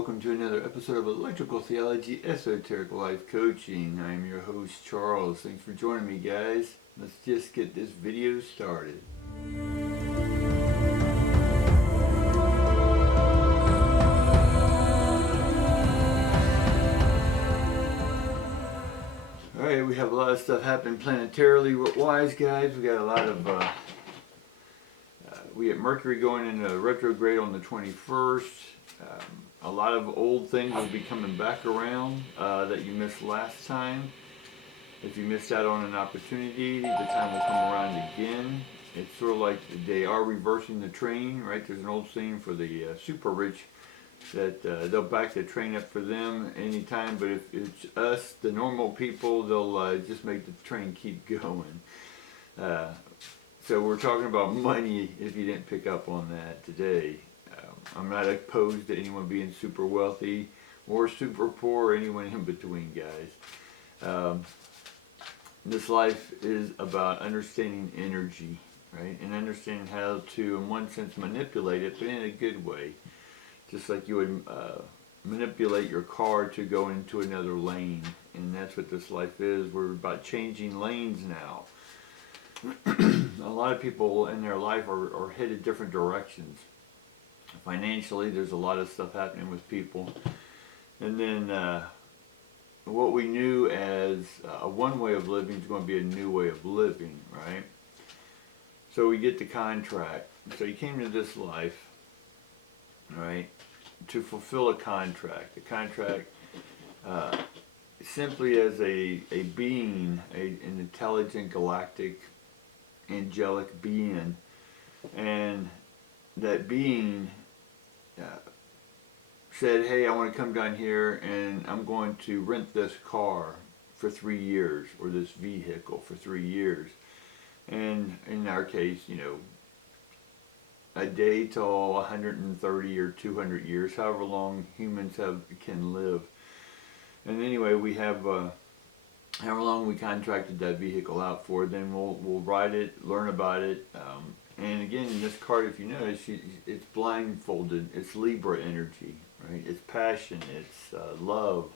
welcome to another episode of Electrical Theology, Esoteric Life Coaching. I'm your host, Charles. Thanks for joining me, guys. Let's just get this video started. Alright, we have a lot of stuff happening planetarily wise, guys. We got a lot of we got Mercury going into retrograde on the 21st. A lot of old things will be coming back around that you missed last time. If you missed out on an opportunity, the time will come around again. It's sort of like they are reversing the train, right? There's an old saying for the super rich that they'll back the train up for them anytime, but if it's us, the normal people, they'll just make the train keep going. So we're talking about money, if you didn't pick up on that today. I'm not opposed to anyone being super wealthy or super poor or anyone in between, guys. This life is about understanding energy, right? And understanding how to, in one sense, manipulate it, but in a good way. Just like you would manipulate your car to go into another lane. And that's what this life is. We're about changing lanes now. A lot of people in their life are headed different directions. Financially, there's a lot of stuff happening with people. And then what we knew as one way of living is going to be a new way of living, right? So we get the contract. So you came to this life, right, to fulfill a contract. A contract simply as a being, an intelligent, galactic, angelic being. And that being said, hey, I want to come down here and I'm going to rent this car for 3 years, or this vehicle for 3 years. And in our case, you know, a day till 130 or 200 years, however long humans can live. And anyway, we have however long we contracted that vehicle out for, then we'll ride it, learn about it. And again, in this card, if you notice, it's blindfolded. It's Libra energy, right? It's passion. It's love.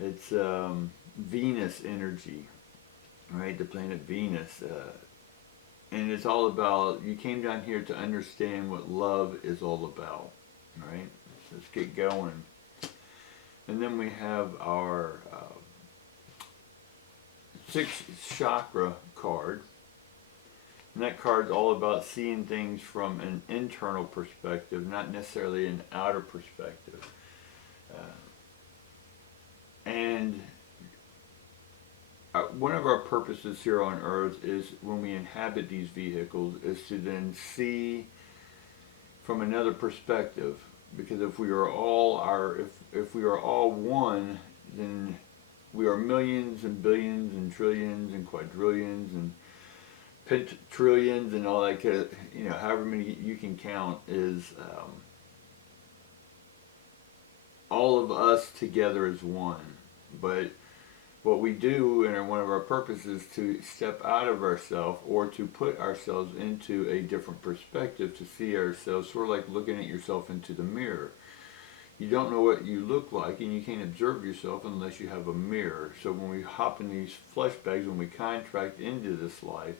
It's Venus energy, right? The planet Venus. And it's all about, you came down here to understand what love is all about, right? So let's get going. And then we have our 6th chakra card. And that card's all about seeing things from an internal perspective, not necessarily an outer perspective. One of our purposes here on Earth is, when we inhabit these vehicles, is to then see from another perspective. Because if we are all if we are all one, then we are millions and billions and trillions and quadrillions and pentatrillions and all that kind of, you know, however many you can count, is all of us together as one. But what we do, and one of our purposes, is to step out of ourselves, or to put ourselves into a different perspective, to see ourselves sort of like looking at yourself into the mirror. You don't know what you look like, and you can't observe yourself unless you have a mirror. So when we hop in these flesh bags, when we contract into this life,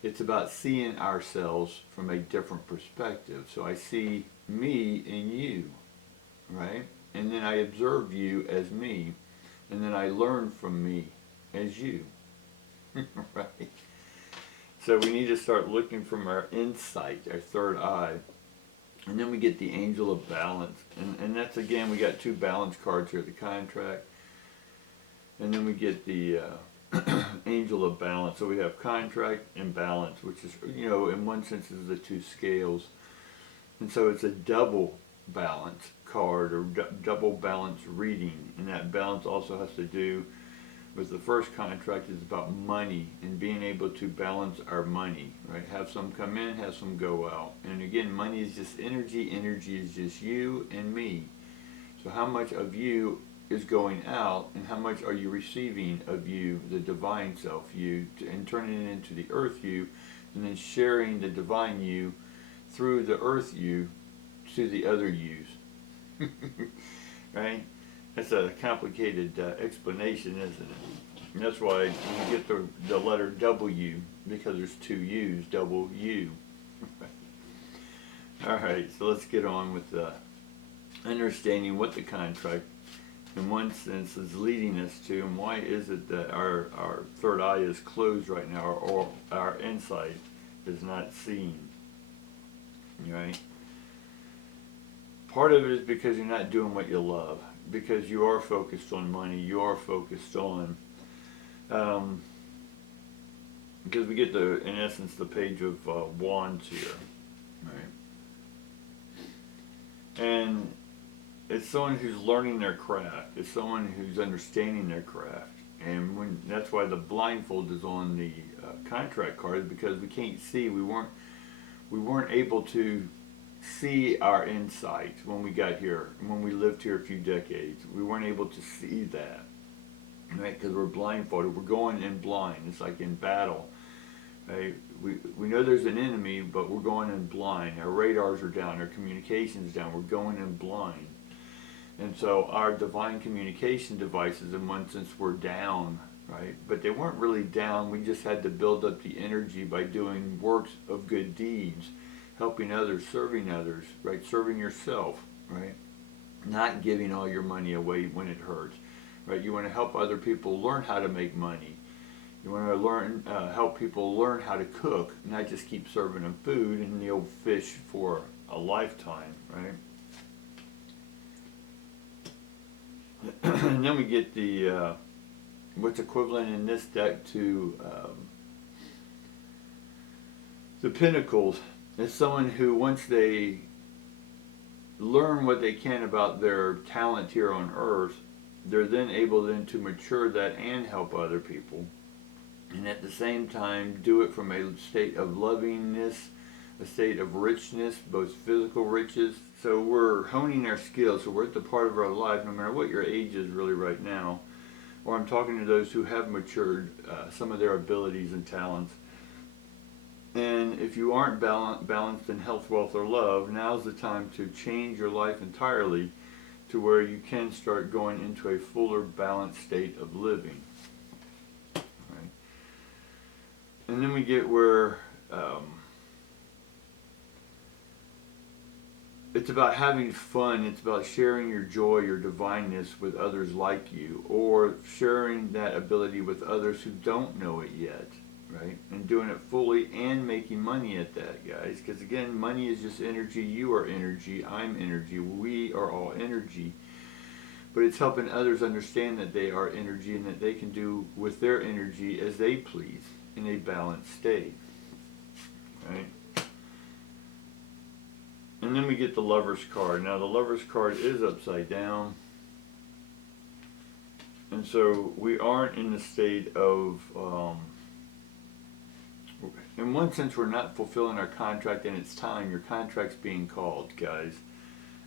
it's about seeing ourselves from a different perspective. So I see me in you, right? And then I observe you as me, and then I learn from me as you, right? So we need to start looking from our insight, our third eye. And then we get the angel of balance. And that's, again, we got 2 balance cards here, the contract. And then we get the angel of balance. So we have contract and balance, which is, you know, in one sense is the 2 scales. And so it's a double balance card, or double balance reading. And that balance also has to do with the first contract, is about money and being able to balance our money, right? Have some come in, have some go out. And again, money is just energy. Energy is just you and me. So how much of you is going out, and how much are you receiving of you, the divine self you, and turning it into the earth you, and then sharing the divine you through the earth you to the other yous. Right? That's a complicated explanation, isn't it? And that's why when you get the letter W, because there's two U's, double U. Alright, so let's get on with understanding what the contract in one sense is leading us to, and why is it that our third eye is closed right now, or our insight is not seen. Right? Part of it is because you're not doing what you love, because you are focused on money, you are focused on because we get in essence the page of wands here, right? And it's someone who's learning their craft. It's someone who's understanding their craft, and that's why the blindfold is on the contract card, because we can't see. We weren't able to see our insight when we got here, when we lived here a few decades. We weren't able to see that, right? Because we're blindfolded. We're going in blind. It's like in battle. Right? We know there's an enemy, but we're going in blind. Our radars are down. Our communication's down. We're going in blind. And so our divine communication devices, in one sense, were down, right? But they weren't really down. We just had to build up the energy by doing works of good deeds, helping others, right? Serving yourself, right? Not giving all your money away when it hurts, right? You want to help other people learn how to make money. You want to help people learn how to cook, not just keep serving them food and the old fish for a lifetime, right? And then we get the what's equivalent in this deck to the Pentacles. It's someone who, once they learn what they can about their talent here on Earth, they're then able to mature that and help other people, and at the same time do it from a state of lovingness, a state of richness, both physical riches. So we're honing our skills. So we're at the part of our life, no matter what your age is really right now, or I'm talking to those who have matured some of their abilities and talents. And if you aren't balanced in health, wealth, or love, now's the time to change your life entirely to where you can start going into a fuller, balanced state of living. Right? And then we get where it's about having fun. It's about sharing your joy, your divineness with others like you, or sharing that ability with others who don't know it yet, right? And doing it fully and making money at that, guys. Because again, money is just energy. You are energy. I'm energy. We are all energy. But it's helping others understand that they are energy and that they can do with their energy as they please in a balanced state, right? And then we get the Lover's card. Now the Lover's card is upside down. And so we aren't in the state of, in one sense we're not fulfilling our contract and it's time. Your contract's being called, guys.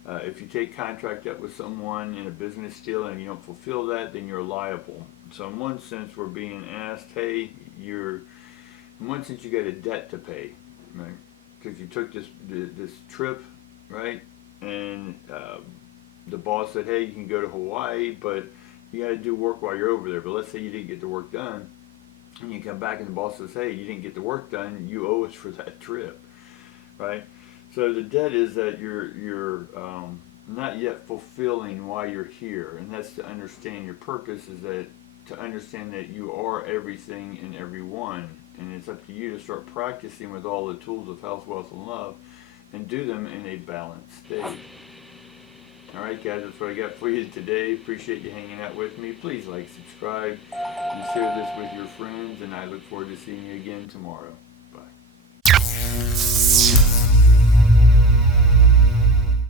If you take contract up with someone in a business deal and you don't fulfill that, then you're liable. So in one sense we're being asked, hey, in one sense you got a debt to pay, right? Because you took this trip, right? And the boss said, hey, you can go to Hawaii, but you got to do work while you're over there. But let's say you didn't get the work done, and you come back and the boss says, hey, you didn't get the work done, you owe us for that trip, right? So the debt is that you're not yet fulfilling why you're here, and that's to understand your purpose, is that to understand that you are everything and everyone. And it's up to you to start practicing with all the tools of health, wealth, and love, and do them in a balanced state. All right, guys, that's what I got for you today. Appreciate you hanging out with me. Please like, subscribe, and share this with your friends, and I look forward to seeing you again tomorrow.